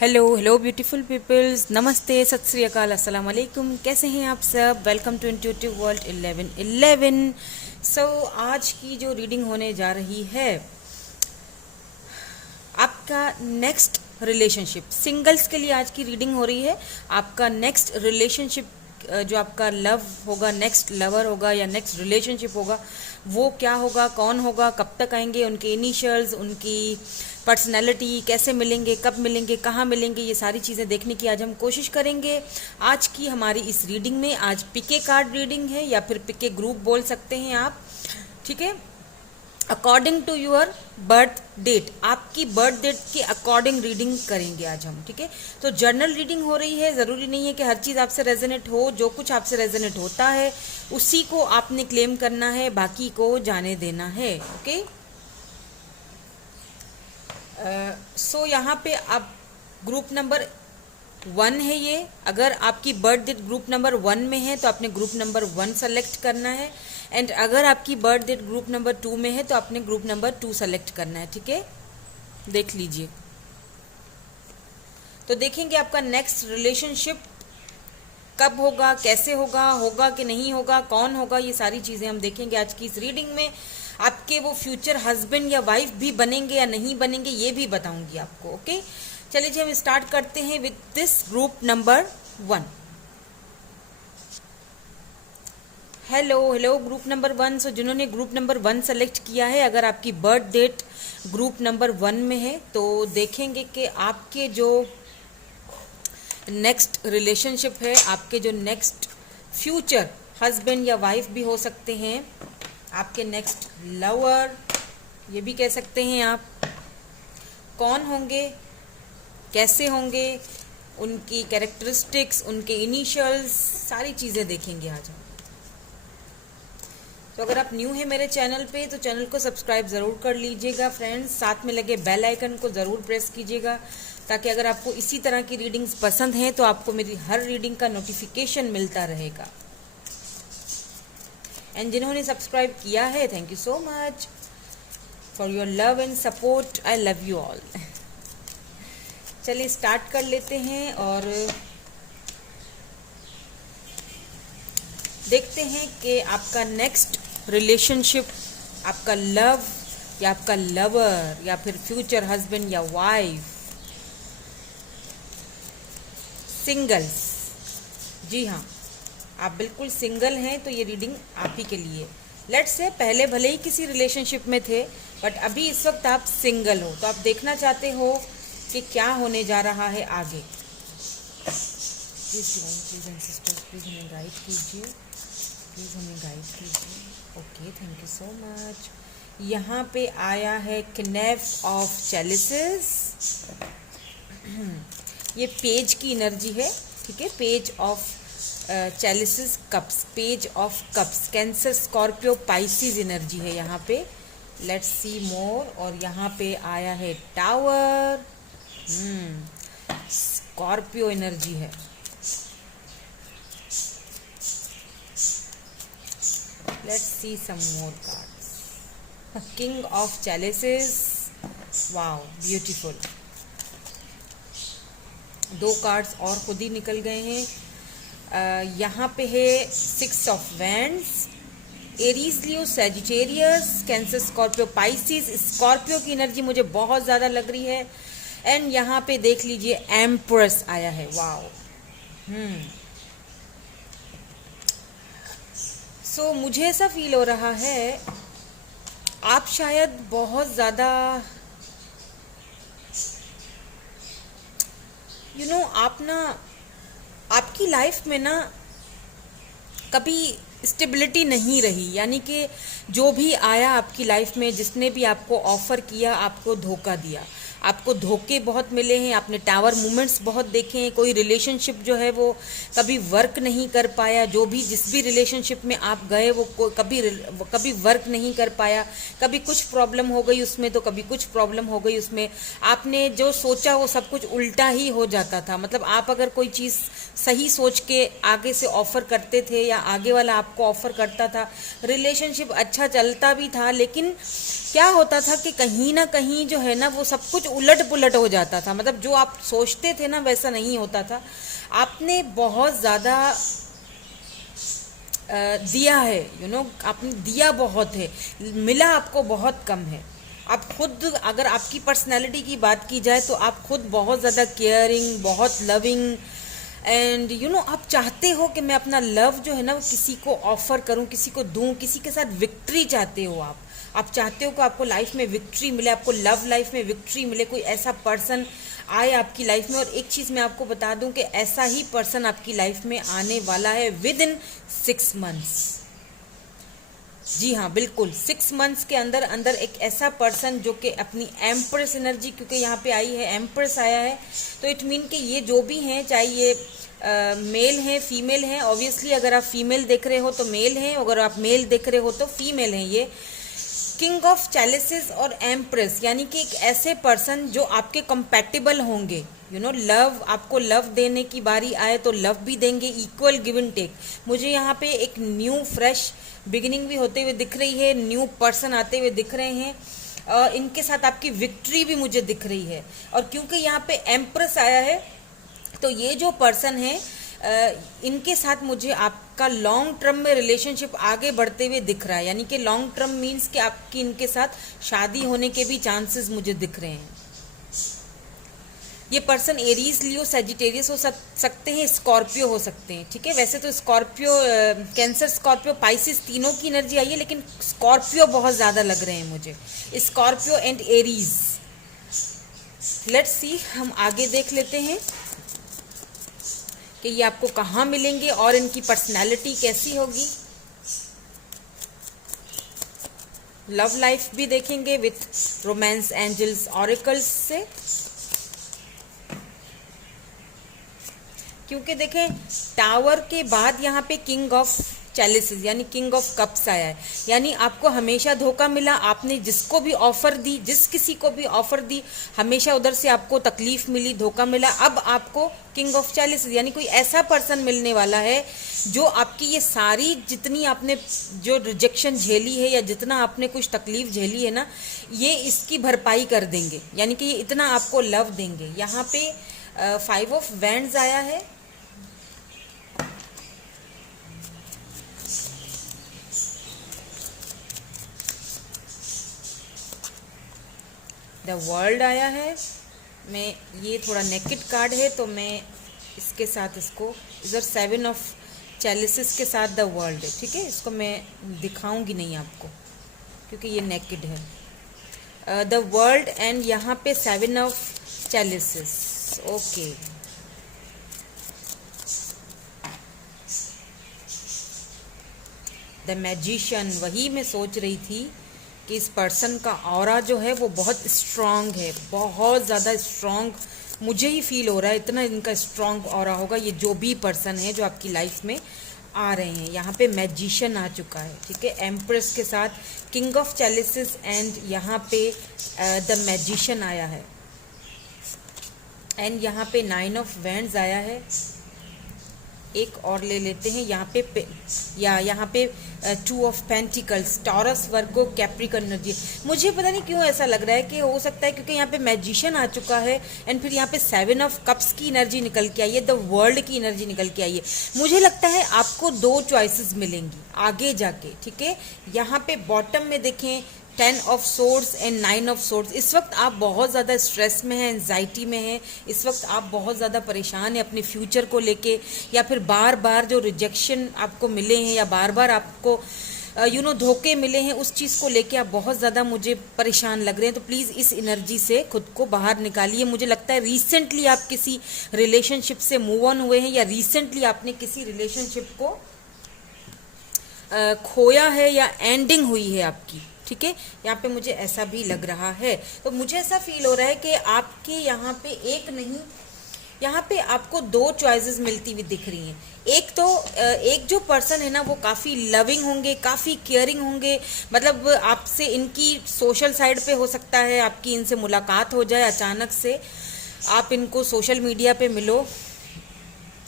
Hello hello beautiful peoples, नमस्ते, सत श्री अकाल, अस्सलाम वालेकुम। कैसे हैं आप सब? Welcome to intuitive world 1111। आज की जो रीडिंग होने जा रही है, आपका नेक्स्ट रिलेशनशिप, सिंगल्स के लिए आज की रीडिंग हो रही है। आपका नेक्स्ट रिलेशनशिप, जो आपका लव होगा, नेक्स्ट लवर होगा या नेक्स्ट रिलेशनशिप होगा, वो क्या होगा, कौन होगा, कब तक आएंगे, उनके इनिशियल्स, उनकी पर्सनैलिटी, कैसे मिलेंगे, कब मिलेंगे, कहाँ मिलेंगे, ये सारी चीज़ें देखने की आज हम कोशिश करेंगे। आज की हमारी इस रीडिंग में आज पिके कार्ड रीडिंग है या फिर पिके ग्रुप बोल सकते हैं आप, ठीक है। According to your birth date, आपकी बर्थ डेट के अकॉर्डिंग रीडिंग करेंगे आज हम, ठीक है। तो जर्नल रीडिंग हो रही है, ज़रूरी नहीं है कि हर चीज़ आपसे रेजोनेट हो। जो कुछ आपसे रेजोनेट होता है उसी को आपने क्लेम करना है, बाकी को जाने देना है, ओके। सो यहाँ पे आप ग्रुप नंबर 1 है ये। अगर आपकी बर्थ डेट ग्रुप नंबर 1 में है तो आपने ग्रुप नंबर 1 सेलेक्ट करना है, एंड अगर आपकी बर्थ डेट ग्रुप नंबर 2 में है तो आपने ग्रुप नंबर 2 सेलेक्ट करना है, ठीक है। देख लीजिए। तो देखेंगे आपका नेक्स्ट रिलेशनशिप कब होगा, कैसे होगा, होगा कि नहीं होगा, कौन होगा, ये सारी चीज़ें हम देखेंगे आज की इस रीडिंग में। आपके वो फ्यूचर हस्बैंड या वाइफ भी बनेंगे या नहीं बनेंगे, ये भी बताऊंगी आपको, ओके। चलिए जी, हम स्टार्ट करते हैं with this group number 1। Hello hello group number 1। सो जिन्होंने ग्रुप नंबर 1 सेलेक्ट किया है, अगर आपकी बर्थ डेट ग्रुप नंबर 1 में है तो देखेंगे कि आपके जो नेक्स्ट रिलेशनशिप है, आपके जो नेक्स्ट फ्यूचर हस्बैंड या वाइफ भी हो सकते हैं, आपके नेक्स्ट लवर ये भी कह सकते हैं आप, कौन होंगे, कैसे होंगे, उनकी कैरेक्टरिस्टिक्स, उनके इनिशियल्स, सारी चीज़ें देखेंगे आज हम। तो अगर आप न्यू हैं मेरे चैनल पे तो चैनल को सब्सक्राइब ज़रूर कर लीजिएगा फ्रेंड्स, साथ में लगे बेल आइकन को ज़रूर प्रेस कीजिएगा, ताकि अगर आपको इसी तरह की रीडिंग्स पसंद हैं तो आपको मेरी हर रीडिंग का नोटिफिकेशन मिलता रहेगा। एंड जिन्होंने सब्सक्राइब किया है, thank you so much for your love and support, I love you all. चलिए स्टार्ट कर लेते हैं और देखते हैं कि आपका नेक्स्ट रिलेशनशिप, आपका लव या आपका लवर या फिर फ्यूचर हस्बैंड या वाइफ, सिंगल्स, जी हाँ, आप बिल्कुल सिंगल हैं तो ये रीडिंग आप ही के लिए। लेट्स से पहले भले ही किसी रिलेशनशिप में थे, बट अभी इस वक्त आप सिंगल हो, तो आप देखना चाहते हो कि क्या होने जा रहा है आगे। प्लीज़ एंड सिस्टर्स, प्लीज़ हमें गाइड कीजिए, प्लीज़ हमें गाइड कीजिए, okay, thank you so much. यहाँ पे आया है किनेफ ऑफ चैलिसेस, ये पेज की एनर्जी है, ठीक है, page of chalices cups, page of cups, cancer, Scorpio, Pisces energy है यहाँ पे। Let's see more. और यहाँ पे आया है टावर, स्कॉर्पियो एनर्जी है। Let's see some more cards. King of chalices, wow beautiful. 2 cards और खुद ही निकल गए हैं। यहाँ पे है 6 of wands, Aries, Leo, Sagittarius, cancer, Scorpio, Pisces. Scorpio की एनर्जी मुझे बहुत ज़्यादा लग रही है। एंड यहाँ पे देख लीजिए एम्प्रेस आया है, वाओ। सो मुझे ऐसा फील हो रहा है आप शायद बहुत ज़्यादा आप ना, आपकी लाइफ में ना कभी स्टेबिलिटी नहीं रही, यानी कि जो भी आया आपकी लाइफ में, जिसने भी आपको ऑफर किया, आपको धोखा दिया, आपको धोखे बहुत मिले हैं, आपने टावर मूवमेंट्स बहुत देखे हैं। कोई रिलेशनशिप जो है वो कभी वर्क नहीं कर पाया, जो भी जिस भी रिलेशनशिप में आप गए वो कभी वर्क नहीं कर पाया, कभी कुछ प्रॉब्लम हो गई उसमें तो कभी कुछ प्रॉब्लम हो गई उसमें। आपने जो सोचा वो सब कुछ उल्टा ही हो जाता था। मतलब आप अगर कोई चीज़ सही सोच के आगे से ऑफ़र करते थे या आगे वाला आपको ऑफ़र करता था, रिलेशनशिप अच्छा चलता भी था, लेकिन क्या होता था कि कहीं ना कहीं जो है ना वो सब कुछ उलट पुलट हो जाता था, मतलब जो आप सोचते थे ना वैसा नहीं होता था। आपने बहुत ज़्यादा दिया है, आपने दिया बहुत है, मिला आपको बहुत कम है। आप खुद, अगर आपकी पर्सनैलिटी की बात की जाए तो आप खुद बहुत ज़्यादा केयरिंग, बहुत लविंग, एंड आप चाहते हो कि मैं अपना लव जो है ना वो किसी को ऑफर करूं, किसी को दूं, किसी के साथ विक्ट्री चाहते हो आप चाहते हो कि आपको लाइफ में विक्ट्री मिले, आपको लव लाइफ में विक्ट्री मिले, कोई ऐसा पर्सन आए आपकी लाइफ में। और एक चीज़ मैं आपको बता दूं कि ऐसा ही पर्सन आपकी लाइफ में आने वाला है विद इन 6 मंथ्स। जी हाँ, बिल्कुल 6 मंथ्स के अंदर अंदर एक ऐसा पर्सन जो कि अपनी एम्प्रेस एनर्जी, क्योंकि यहाँ पे आई है, एम्प्रेस आया है, तो इट मीन कि ये जो भी हैं, चाहे ये मेल हैं, फीमेल हैं, ऑब्वियसली अगर आप फीमेल देख रहे हो तो मेल हैं, अगर आप मेल देख रहे हो तो फीमेल हैं। ये किंग ऑफ चैलिसेस और एम्प्रेस, यानी कि एक ऐसे पर्सन जो आपके कंपैटिबल होंगे। लव, आपको लव देने की बारी आए तो लव भी देंगे, इक्वल गिव एंड टेक। मुझे यहाँ पे एक न्यू फ्रेश बिगिनिंग भी होते हुए दिख रही है, न्यू पर्सन आते हुए दिख रहे हैं, इनके साथ आपकी विक्ट्री भी मुझे दिख रही है। और क्योंकि यहाँ पे एम्प्रेस आया है तो ये जो पर्सन है इनके साथ मुझे आपका लॉन्ग टर्म में रिलेशनशिप आगे बढ़ते हुए दिख रहा है, यानी कि लॉन्ग टर्म मीन्स कि आपकी इनके साथ शादी होने के भी चांसेस मुझे दिख रहे हैं। ये पर्सन एरीज, लियो, सेजिटेरियस हो सकते हैं, स्कॉर्पियो हो सकते हैं, ठीक है। वैसे तो स्कॉर्पियो, कैंसर, स्कॉर्पियो, पाइसिस तीनों की एनर्जी आई है, लेकिन स्कॉर्पियो बहुत ज़्यादा लग रहे हैं मुझे, Scorpio and Aries. Let's see, हम आगे देख लेते हैं कि ये आपको कहाँ मिलेंगे और इनकी पर्सनैलिटी कैसी होगी। लव लाइफ भी देखेंगे विथ रोमांस एंजल्स ऑरेकल्स से, क्योंकि देखें टावर के बाद यहाँ पे किंग ऑफ चैलिसेस यानी किंग ऑफ कप्स आया है, यानी आपको हमेशा धोखा मिला। आपने जिसको भी ऑफर दी, जिस किसी को भी ऑफर दी, हमेशा उधर से आपको तकलीफ मिली, धोखा मिला। अब आपको किंग ऑफ चैलिसेस यानी कोई ऐसा पर्सन मिलने वाला है जो आपकी ये सारी, जितनी आपने जो रिजेक्शन झेली है या जितना आपने कुछ तकलीफ झेली है ना, ये इसकी भरपाई कर देंगे, यानी कि ये इतना आपको लव देंगे। यहाँ पे 5 ऑफ वैंड्स आया है, द वर्ल्ड आया है। मैं, ये थोड़ा नेकेड कार्ड है तो मैं इसके साथ इसको इधर 7 ऑफ चैलिसेस के साथ द वर्ल्ड है, ठीक है। इसको मैं दिखाऊंगी नहीं आपको क्योंकि ये नेकेड है। द वर्ल्ड एंड यहाँ पे 7 ऑफ चैलिसेस, ओके। द मैजिशियन, वही मैं सोच रही थी कि इस पर्सन का ऑरा जो है वो बहुत स्ट्रांग है, बहुत ज़्यादा स्ट्रांग मुझे ही फील हो रहा है, इतना इनका स्ट्रांग ऑरा होगा ये जो भी पर्सन है जो आपकी लाइफ में आ रहे हैं। यहाँ पे मैजिशियन आ चुका है, ठीक है, एम्प्रेस के साथ किंग ऑफ चैलिसेस एंड यहाँ पे द मैजिशियन आया है, एंड यहाँ पे 9 ऑफ वैंड्स आया है। एक और ले लेते हैं यहाँ पे यहाँ पे 2 of pentacles, taurus, Virgo, Capricorn energy. मुझे पता नहीं क्यों ऐसा लग रहा है कि हो सकता है क्योंकि यहाँ पे मैजिशियन आ चुका है एंड फिर यहाँ पे 7 ऑफ कप्स की एनर्जी निकल के आई है, द वर्ल्ड की एनर्जी निकल के आई है। मुझे लगता है आपको 2 चॉइसेस मिलेंगी आगे जाके, ठीक है। यहाँ पे बॉटम में देखें 10 of swords and 9 of swords. इस वक्त आप बहुत ज़्यादा स्ट्रेस में हैं, एंजाइटी में हैं, इस वक्त आप बहुत ज़्यादा परेशान हैं अपने फ्यूचर को लेके, या फिर बार बार जो रिजेक्शन आपको मिले हैं या बार बार आपको धोखे मिले हैं, उस चीज़ को लेके आप बहुत ज़्यादा मुझे परेशान लग रहे हैं। तो प्लीज़ इस एनर्जी से खुद को बाहर निकालिए। मुझे लगता है रिसेंटली आप किसी रिलेशनशिप से मूव ऑन हुए हैं या रिसेंटली आपने किसी रिलेशनशिप को खोया है या एंडिंग हुई है आपकी, ठीक है। यहाँ पे मुझे ऐसा भी लग रहा है। तो मुझे ऐसा फील हो रहा है कि आपके यहाँ पे एक नहीं, यहाँ पे आपको 2 चॉइसेस मिलती हुई दिख रही हैं। एक तो एक जो पर्सन है ना वो काफ़ी लविंग होंगे, काफ़ी केयरिंग होंगे, मतलब आपसे इनकी सोशल साइड पे हो सकता है आपकी इनसे मुलाकात हो जाए अचानक से, आप इनको सोशल मीडिया पे मिलो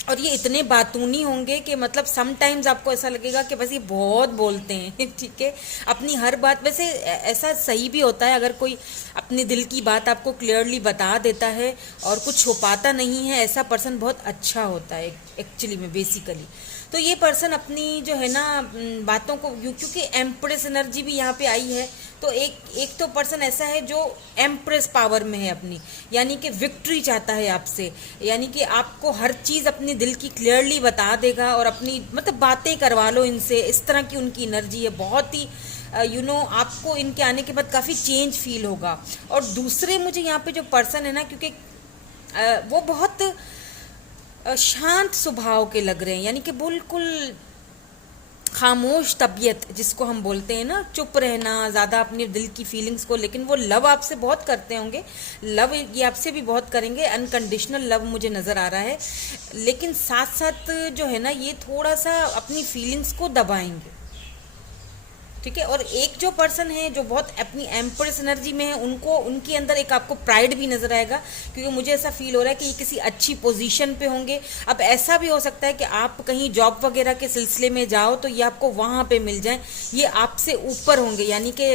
और ये इतने बातूनी होंगे कि मतलब समटाइम्स आपको ऐसा लगेगा कि बस ये बहुत बोलते हैं ठीक है, अपनी हर बात। वैसे ऐसा सही भी होता है, अगर कोई अपने दिल की बात आपको क्लियरली बता देता है और कुछ छुपाता नहीं है, ऐसा पर्सन बहुत अच्छा होता है एक्चुअली में, बेसिकली। तो ये पर्सन अपनी जो है ना बातों को, क्योंकि एम्प्रेस एनर्जी भी यहाँ पे आई है, तो एक तो पर्सन ऐसा है जो एम्प्रेस पावर में है अपनी, यानी कि विक्ट्री चाहता है आपसे, यानी कि आपको हर चीज़ अपने दिल की क्लियरली बता देगा और अपनी मतलब बातें करवा लो इनसे, इस तरह की उनकी एनर्जी है। बहुत ही आपको इनके आने के बाद काफ़ी चेंज फील होगा। और दूसरे मुझे यहाँ पे जो पर्सन है ना, क्योंकि वो बहुत शांत स्वभाव के लग रहे हैं, यानी कि बिल्कुल खामोश तबीयत जिसको हम बोलते हैं ना, चुप रहना ज़्यादा अपने दिल की फीलिंग्स को। लेकिन वो लव आपसे बहुत करते होंगे, लव ये आपसे भी बहुत करेंगे, अनकंडीशनल लव मुझे नज़र आ रहा है। लेकिन साथ साथ जो है ना, ये थोड़ा सा अपनी फीलिंग्स को दबाएंगे, ठीक है। और एक जो पर्सन है जो बहुत अपनी एम्प्रेस एनर्जी में है, उनको उनके अंदर एक आपको प्राइड भी नजर आएगा, क्योंकि मुझे ऐसा फील हो रहा है कि ये किसी अच्छी पोजीशन पे होंगे। अब ऐसा भी हो सकता है कि आप कहीं जॉब वगैरह के सिलसिले में जाओ तो ये आपको वहाँ पे मिल जाए, ये आपसे ऊपर होंगे, यानी कि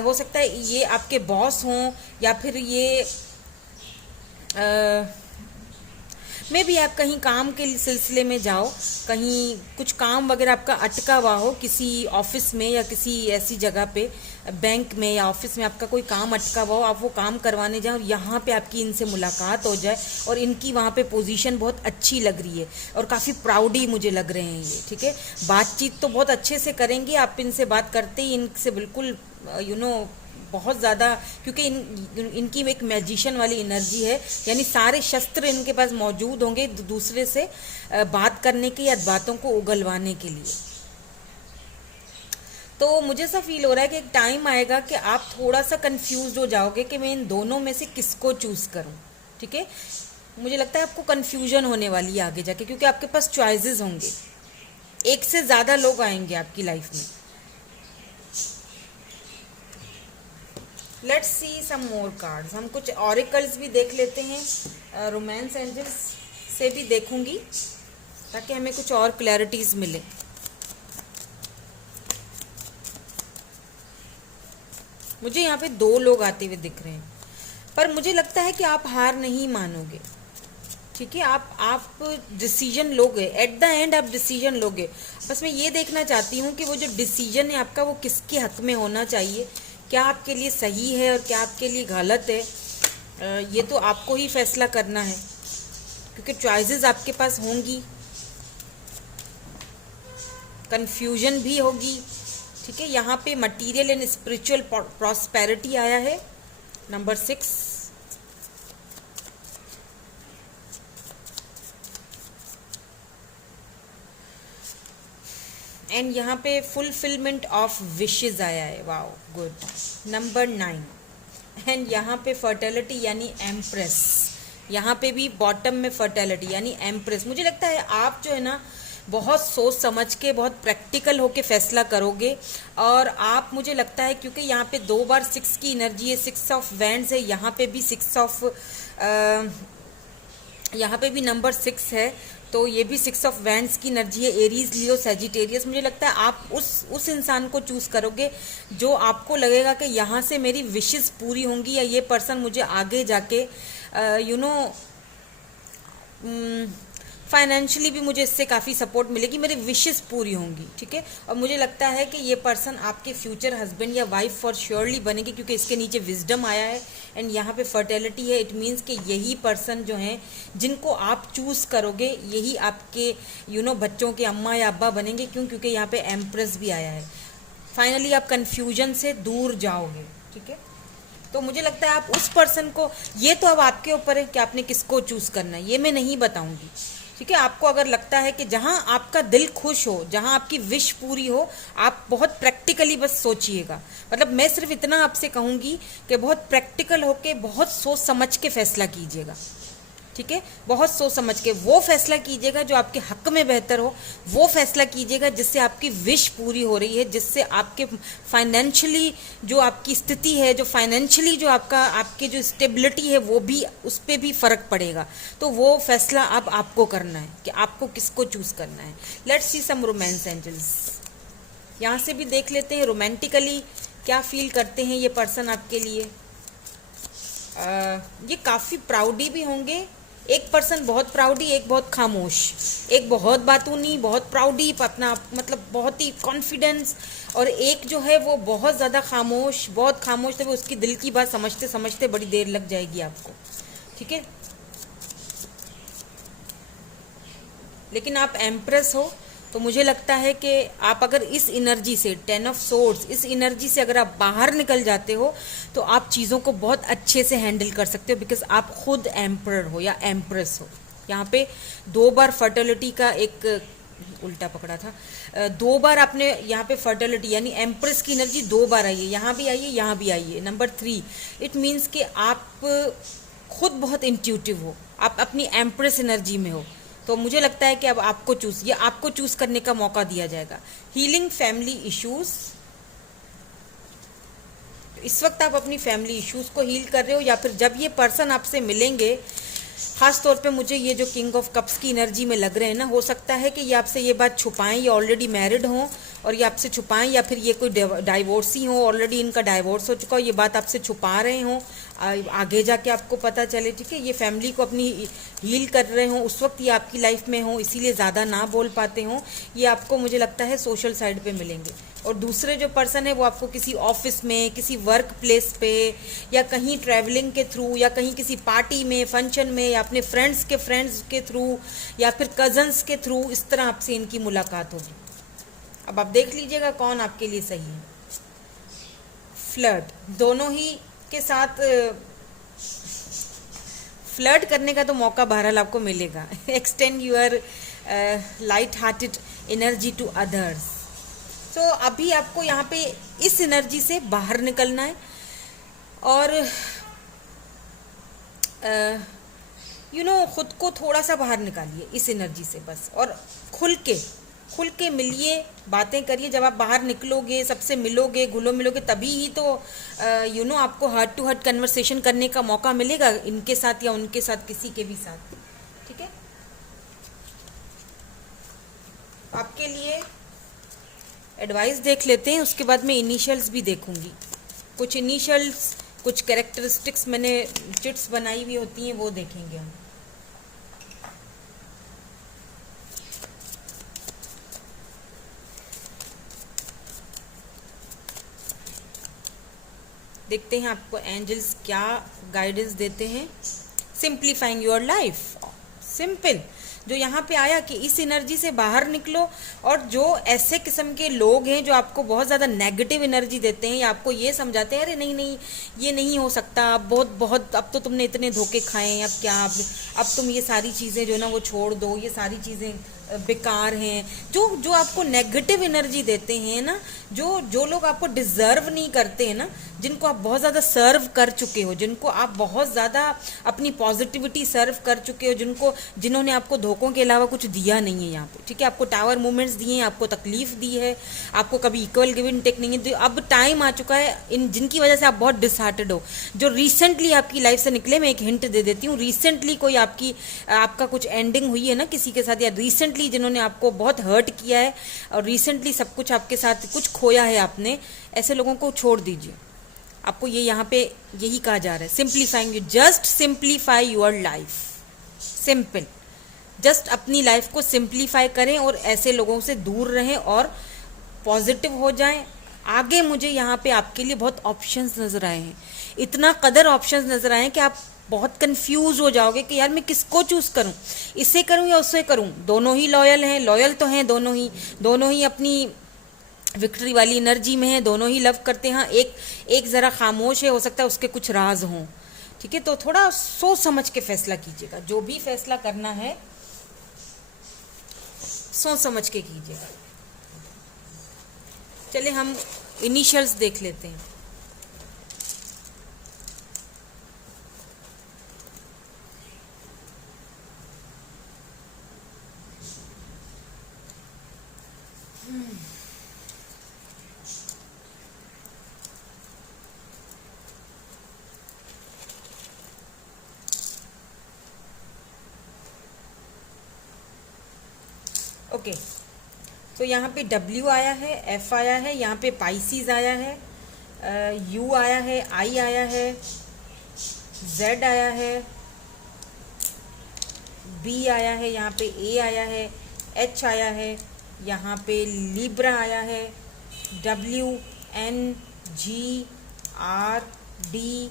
हो सकता है ये आपके बॉस हों, या फिर ये में भी आप कहीं काम के सिलसिले में जाओ, कहीं कुछ काम वगैरह आपका अटका हुआ हो किसी ऑफिस में या किसी ऐसी जगह पे, बैंक में या ऑफिस में आपका कोई काम अटका हुआ हो, आप वो काम करवाने जाओ, यहाँ पे आपकी इनसे मुलाकात हो जाए और इनकी वहाँ पे पोजीशन बहुत अच्छी लग रही है और काफ़ी प्राउडी मुझे लग रहे हैं ये, ठीक है। बातचीत तो बहुत अच्छे से करेंगे आप, इनसे बात करते ही इनसे बिल्कुल बहुत ज़्यादा, क्योंकि इनकी एक मैजिशियन वाली एनर्जी है, यानी सारे शस्त्र इनके पास मौजूद होंगे दूसरे से बात करने के या बातों को उगलवाने के लिए। तो मुझे ऐसा फील हो रहा है कि एक टाइम आएगा कि आप थोड़ा सा कंफ्यूज हो जाओगे कि मैं इन दोनों में से किसको चूज़ करूं, ठीक है। मुझे लगता है आपको कंफ्यूजन होने वाली है आगे जाके, क्योंकि आपके पास चॉइसेस होंगे, एक से ज़्यादा लोग आएंगे आपकी लाइफ में। Let's see some more cards. हम कुछ ऑरिकल्स भी देख लेते हैं, रोमांस एंजल्स से भी देखूंगी ताकि हमें कुछ और क्लैरिटीज मिले। मुझे यहाँ पे 2 लोग आते हुए दिख रहे हैं, पर मुझे लगता है कि आप हार नहीं मानोगे, ठीक है। आप डिसीजन लोगे, एट द एंड आप डिसीजन लोगे। बस मैं ये देखना चाहती हूँ कि वो जो डिसीजन है आपका वो किसके हक में होना चाहिए, क्या आपके लिए सही है और क्या आपके लिए गलत है। ये तो आपको ही फैसला करना है, क्योंकि चॉइसेस आपके पास होंगी, कंफ्यूजन भी होगी, ठीक है। यहाँ पे मटेरियल एंड स्पिरिचुअल प्रॉस्पेरिटी आया है, नंबर 6। एंड यहाँ पे फुलफिलमेंट ऑफ विशेस आया है, वाओ गुड, नंबर 9। एंड यहाँ पे फर्टिलिटी यानी एम्प्रेस, यहाँ पे भी बॉटम में फर्टिलिटी यानी एम्प्रेस। मुझे लगता है आप जो है ना बहुत सोच समझ के, बहुत प्रैक्टिकल होके फैसला करोगे। और आप, मुझे लगता है क्योंकि यहाँ पे 2 बार 6 की एनर्जी है, 6 ऑफ वैंड्स है, यहाँ पे भी 6 ऑफ यहाँ पे भी नंबर 6 है, तो ये भी 6 ऑफ वैंड्स की एनर्जी है, एरीज, लियो, सजिटेरियस। मुझे लगता है आप उस इंसान को चूज करोगे जो आपको लगेगा कि यहाँ से मेरी विशेस पूरी होंगी, या ये पर्सन मुझे आगे जाके फाइनेंशियली भी मुझे इससे काफ़ी सपोर्ट मिलेगी, मेरी विशेस पूरी होंगी, ठीक है। और मुझे लगता है कि ये पर्सन आपके फ्यूचर हस्बैंड या वाइफ फॉर श्योरली बनेगी, क्योंकि इसके नीचे विजडम आया है एंड यहाँ पे फर्टिलिटी है। इट मीन्स कि यही पर्सन जो हैं जिनको आप चूज़ करोगे, यही आपके बच्चों के अम्मा या अब्बा बनेंगे। क्यों? क्योंकि यहाँ पे एम्प्रेस भी आया है। फाइनली आप कन्फ्यूजन से दूर जाओगे, ठीक है। तो मुझे लगता है आप उस पर्सन को, ये तो अब आपके ऊपर है कि आपने किसको चूज़ करना है, ये मैं नहीं बताऊंगी, ठीक है। आपको अगर लगता है कि जहां आपका दिल खुश हो, जहां आपकी विश पूरी हो, आप बहुत प्रैक्टिकली बस सोचिएगा। मतलब मैं सिर्फ इतना आपसे कहूंगी कि बहुत प्रैक्टिकल होके, बहुत सोच समझ के फैसला कीजिएगा, ठीक है, बहुत सोच समझ के वो फैसला कीजिएगा जो आपके हक में बेहतर हो, वो फैसला कीजिएगा जिससे आपकी विश पूरी हो रही है, जिससे आपके फाइनेंशियली जो आपकी स्थिति है, जो फाइनेंशियली जो आपकी जो स्टेबिलिटी है वो भी, उस पर भी फर्क पड़ेगा। तो वो फैसला अब आपको करना है कि आपको किसको चूज करना है। Let's see some romance angels. यहाँ से भी देख लेते हैं रोमांटिकली क्या फील करते हैं ये पर्सन आपके लिए। ये काफ़ी प्राउडी भी होंगे। एक पर्सन बहुत प्राउडी, एक बहुत खामोश, एक बहुत बातूनी, बहुत प्राउडी, अपना मतलब बहुत ही कॉन्फिडेंस, और एक जो है वो बहुत ज़्यादा खामोश, बहुत खामोश, तो उसकी दिल की बात समझते समझते बड़ी देर लग जाएगी आपको। ठीक है, लेकिन आप एम्प्रेस हो, तो मुझे लगता है कि आप अगर इस एनर्जी से, 10 ऑफ सोर्ड्स, इस एनर्जी से अगर आप बाहर निकल जाते हो तो आप चीज़ों को बहुत अच्छे से हैंडल कर सकते हो, बिकॉज आप खुद एम्पर हो या एम्प्रेस हो। यहाँ पे 2 बार फर्टिलिटी का एक उल्टा पकड़ा था, 2 बार आपने यहाँ पे फर्टिलिटी यानी एम्प्रेस की एनर्जी 2 बार आई है, यहाँ भी आई है, यहाँ भी आई है। नंबर 3, इट मीन्स कि आप खुद बहुत इंट्यूटिव हो, आप अपनी एम्प्रेस एनर्जी में हो। तो मुझे लगता है कि अब आपको आपको चूज करने का मौका दिया जाएगा। हीलिंग फैमिली इश्यूज, इस वक्त आप अपनी फैमिली इश्यूज को हील कर रहे हो, या फिर जब ये पर्सन आपसे मिलेंगे, खास तौर पे मुझे ये जो किंग ऑफ कप्स की एनर्जी में लग रहे हैं ना, हो सकता है कि ये आपसे ये बात छुपाएं, ये ऑलरेडी मैरिड हों और ये आपसे छुपाएं, या फिर ये कोई डाइवोर्सी हो, ऑलरेडी इनका डाइवोर्स हो चुका हो, ये बात आपसे छुपा रहे हों, आगे जाके आपको पता चले। ठीक है, ये फैमिली को अपनी हील कर रहे हों, उस वक्त ये आपकी लाइफ में हो, इसीलिए ज़्यादा ना बोल पाते हों। ये आपको मुझे लगता है सोशल साइड पे मिलेंगे। और दूसरे जो पर्सन है वो आपको किसी ऑफिस में, किसी वर्क प्लेस पे, या कहीं ट्रैवलिंग के थ्रू, या कहीं किसी पार्टी में, फंक्शन में, या अपने फ्रेंड्स के थ्रू, या फिर कजन्स के थ्रू, इस तरह आपसे इनकी मुलाकात होगी। अब आप देख लीजिएगा कौन आपके लिए सही है। फ्लर्ट, दोनों ही के साथ फ्लर्ट करने का तो मौका बहरहाल आपको मिलेगा। Extend your light hearted energy to others. तो अभी आपको यहाँ पे इस एनर्जी से बाहर निकलना है, और खुद को थोड़ा सा बाहर निकालिए इस एनर्जी से बस, और खुल के मिलिए, बातें करिए। जब आप बाहर निकलोगे, सबसे मिलोगे, घुलो मिलोगे, तभी ही तो आपको हार्ट टू हार्ट कन्वर्सेशन करने का मौका मिलेगा, इनके साथ या उनके साथ, किसी के भी साथ। ठीक है, आपके लिए एडवाइस देख लेते हैं, उसके बाद मैं इनिशियल्स भी देखूंगी। कुछ इनिशियल्स, कुछ कैरेक्टरिस्टिक्स मैंने चिट्स बनाई हुई होती हैं, वो देखेंगे हम। देखते हैं आपको एंजल्स क्या गाइडेंस देते हैं। सिंप्लीफाइंग योर लाइफ, सिंपल जो यहाँ पे आया कि इस एनर्जी से बाहर निकलो, और जो ऐसे किस्म के लोग हैं जो आपको बहुत ज़्यादा नेगेटिव एनर्जी देते हैं, या आपको ये समझाते हैं अरे नहीं नहीं ये नहीं हो सकता, बहुत अब तो तुमने इतने धोखे खाए हैं, अब क्या, अब तुम ये सारी चीज़ें जो ना वो छोड़ दो, ये सारी चीज़ें बेकार हैं, जो आपको नेगेटिव एनर्जी देते हैं ना, जो लोग आपको डिजर्व नहीं करते हैं ना, जिनको आप बहुत ज़्यादा सर्व कर चुके हो, जिनको आप बहुत ज़्यादा अपनी पॉजिटिविटी सर्व कर चुके हो, जिन्होंने आपको धोखों के अलावा कुछ दिया नहीं है यहाँ पे। ठीक है, आपको टावर मूवमेंट्स दिए हैं, आपको तकलीफ दी है, आपको कभी इक्वल गिव एंड टेक नहीं है। अब टाइम आ चुका है जिनकी वजह से आप बहुत डिसहार्टेड हो, जो रिसेंटली आपकी लाइफ से निकले। मैं एक हिंट दे देती हूँ, रिसेंटली कोई आपका कुछ एंडिंग हुई है ना किसी के साथ, या रिसेंटली जिन्होंने आपको बहुत हर्ट किया है, और रिसेंटली सब कुछ आपके साथ कुछ खोया है आपने, ऐसे लोगों को छोड़ दीजिए। आपको ये यहाँ पे यही कहा जा रहा है, simplifying, you just simplify your life. Simple, just अपनी लाइफ को सिंप्लीफाई करें और ऐसे लोगों से दूर रहें और पॉजिटिव हो जाएं। आगे मुझे यहाँ पे आपके लिए बहुत ऑप्शंस नजर आए हैं, इतना कदर ऑप्शंस नजर आए हैं कि आप बहुत कंफ्यूज हो जाओगे कि यार मैं किसको चूज करूं, इसे करूं या उसे करूं। दोनों ही लॉयल हैं, लॉयल तो हैं दोनों ही अपनी विक्ट्री वाली एनर्जी में हैं, दोनों ही लव करते हैं। एक जरा खामोश है, हो सकता है उसके कुछ राज हों। ठीक है, तो थोड़ा सोच समझ के फैसला कीजिएगा, जो भी फैसला करना है सोच समझ के कीजिएगा। चलिए हम इनिशियल्स देख लेते हैं। ओके, तो यहाँ पे W आया है, F आया है, यहाँ पे पाइसिस आया है, U आया है, I आया है, Z आया है, B आया है, यहाँ पे A आया है, H आया है, यहाँ पे लिब्रा आया है, W N G R D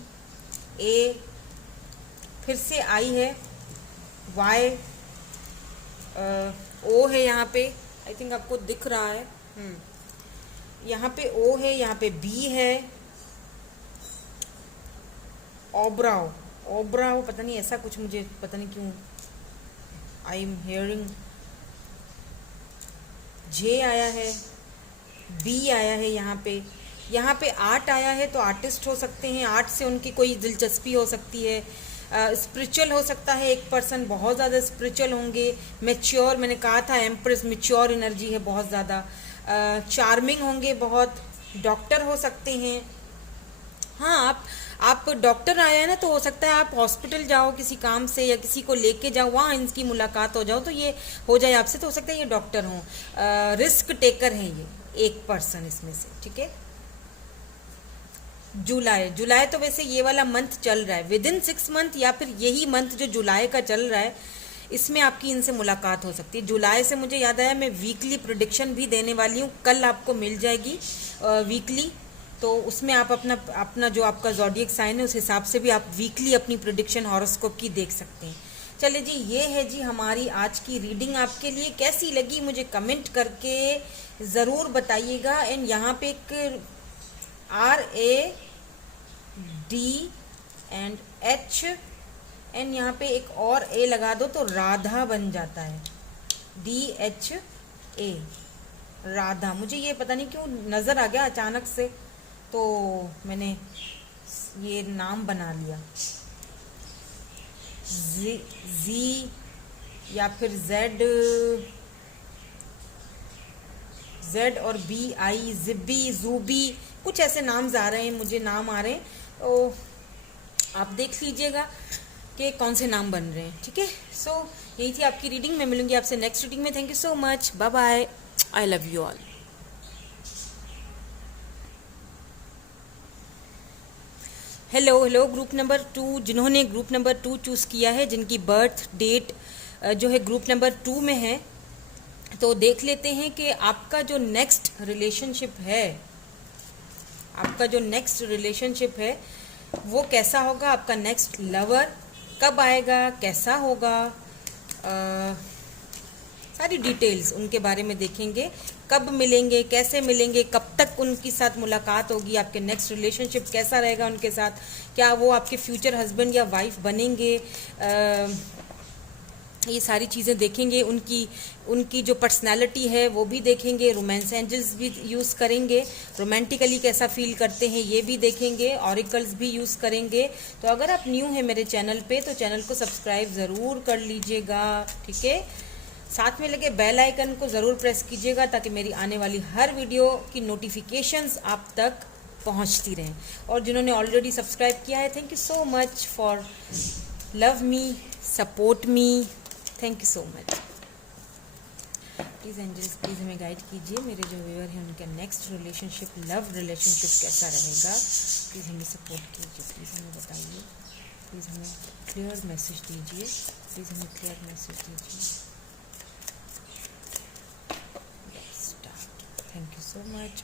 A, फिर से I है, Y O है, यहाँ पे आई थिंक आपको दिख रहा है, यहाँ पे O है, यहाँ पे B है, ओब्राओ पता नहीं ऐसा कुछ, मुझे पता नहीं क्यों आई एम हियरिंग। J आया है, B आया है, यहाँ पे आर्ट आया है, तो आर्टिस्ट हो सकते हैं, आर्ट से उनकी कोई दिलचस्पी हो सकती है। स्पिरिचुअल हो सकता है, एक पर्सन बहुत ज़्यादा स्पिरिचुअल होंगे, मैच्योर, मैंने कहा था एम्प्रेस मैच्योर एनर्जी है बहुत ज़्यादा, चार्मिंग होंगे बहुत, डॉक्टर हो सकते हैं। हाँ, आप डॉक्टर आया है ना, तो हो सकता है आप हॉस्पिटल जाओ किसी काम से या किसी को लेके जाओ, वहाँ इनकी मुलाकात हो जाओ तो ये हो जाए आपसे, तो हो सकता है ये डॉक्टर हों। रिस्क टेकर हैं ये एक पर्सन इसमें से, ठीक है। जुलाई तो वैसे ये वाला मंथ चल रहा है, विद इन 6 मंथ या फिर यही मंथ जो जुलाई का चल रहा है, इसमें आपकी इनसे मुलाकात हो सकती है। जुलाई से मुझे याद आया, मैं वीकली प्रेडिक्शन भी देने वाली हूँ, कल आपको मिल जाएगी वीकली, तो उसमें आप अपना जो आपका ज़ोडिएक साइन है उस हिसाब से भी आप वीकली अपनी प्रेडिक्शन हॉरोस्कोप की देख सकते हैं। चलिए जी, ये है जी हमारी आज की रीडिंग। आपके लिए कैसी लगी मुझे कमेंट करके ज़रूर बताइएगा। एंड यहाँ पे एक RAD एंड H एंड यहाँ पे एक और A लगा दो तो राधा बन जाता है, DHA, राधा। मुझे ये पता नहीं क्यों नज़र आ गया अचानक से, तो मैंने ये नाम बना लिया। Z या फिर Z और BI, जिब्बी, जूबी, कुछ ऐसे नाम्स आ रहे हैं, मुझे नाम आ रहे हैं, तो आप देख लीजिएगा कि कौन से नाम बन रहे हैं, ठीक है। सो यही थी आपकी रीडिंग, मैं मिलूंगी आपसे नेक्स्ट रीडिंग में। Thank you so much, bye bye, I love you all. Hello group number 2, जिन्होंने ग्रुप नंबर 2 चूज़ किया है, जिनकी बर्थ डेट जो है ग्रुप नंबर 2 में है, तो देख लेते हैं कि आपका जो नेक्स्ट रिलेशनशिप है वो कैसा होगा। आपका नेक्स्ट लवर कब आएगा, कैसा होगा, सारी डिटेल्स उनके बारे में देखेंगे। कब मिलेंगे, कैसे मिलेंगे, कब तक उनके साथ मुलाकात होगी, आपके नेक्स्ट रिलेशनशिप कैसा रहेगा उनके साथ, क्या वो आपके फ्यूचर हस्बैंड या वाइफ बनेंगे, ये सारी चीज़ें देखेंगे। उनकी जो पर्सनालिटी है वो भी देखेंगे। रोमांस एंजल्स भी यूज़ करेंगे, रोमांटिकली कैसा फील करते हैं ये भी देखेंगे, ऑरिकल्स भी यूज़ करेंगे। तो अगर आप न्यू हैं मेरे चैनल पे तो चैनल को सब्सक्राइब ज़रूर कर लीजिएगा, ठीक है। साथ में लगे बेल आइकन को ज़रूर प्रेस कीजिएगा ताकि मेरी आने वाली हर वीडियो की नोटिफिकेशंस आप तक पहुंचती रहें। और जिन्होंने ऑलरेडी सब्सक्राइब किया है, thank you so much for love me, support me, thank you so much. Please angels, please हमें गाइड कीजिए, मेरे जो व्यूअर हैं उनका नेक्स्ट रिलेशनशिप, लव रिलेशनशिप कैसा रहेगा। प्लीज़ हमें सपोर्ट कीजिए, प्लीज़ हमें बताइए, प्लीज़ हमें क्लियर मैसेज दीजिए, प्लीज़ हमें क्लियर मैसेज दीजिए। Thank you so much.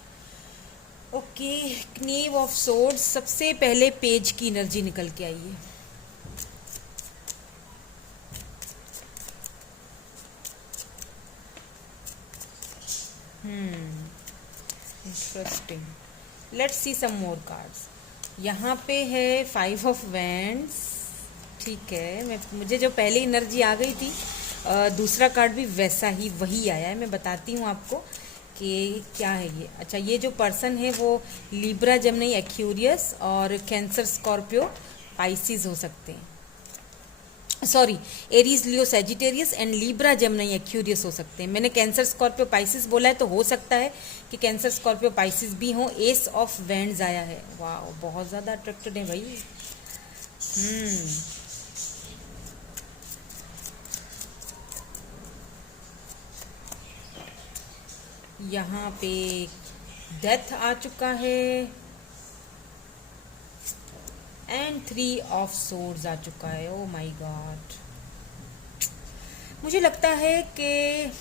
Okay, knave of swords, सबसे पहले पेज की एनर्जी निकल के आई है। Interesting, let's see some more cards. यहाँ पे है 5 ऑफ वैंड्स, ठीक है। मुझे जो पहले एनर्जी आ गई थी, दूसरा कार्ड भी वैसा ही वही आया है। मैं बताती हूँ आपको कि क्या है ये। अच्छा, ये जो पर्सन है वो लिब्रा, जेमिनी, एक्वेरियस और कैंसर, स्कॉर्पियो, पाइसिस हो सकते हैं। Sorry, Aries, Leo, Sagittarius and Libra, Gemini, Aquarius हो सकते हैं। मैंने कैंसर, स्कॉर्पियो, पाइसिस बोला है, तो हो सकता है कि कैंसर, स्कॉर्पियो, पाइसिस भी हों। एस ऑफ वैंड्स आया है, वाह, बहुत ज़्यादा अट्रैक्टेड है भाई। यहाँ पे डेथ आ चुका है एंड 3 ऑफ सोर्ड्स आ चुका है। ओ माय गॉड, मुझे लगता है कि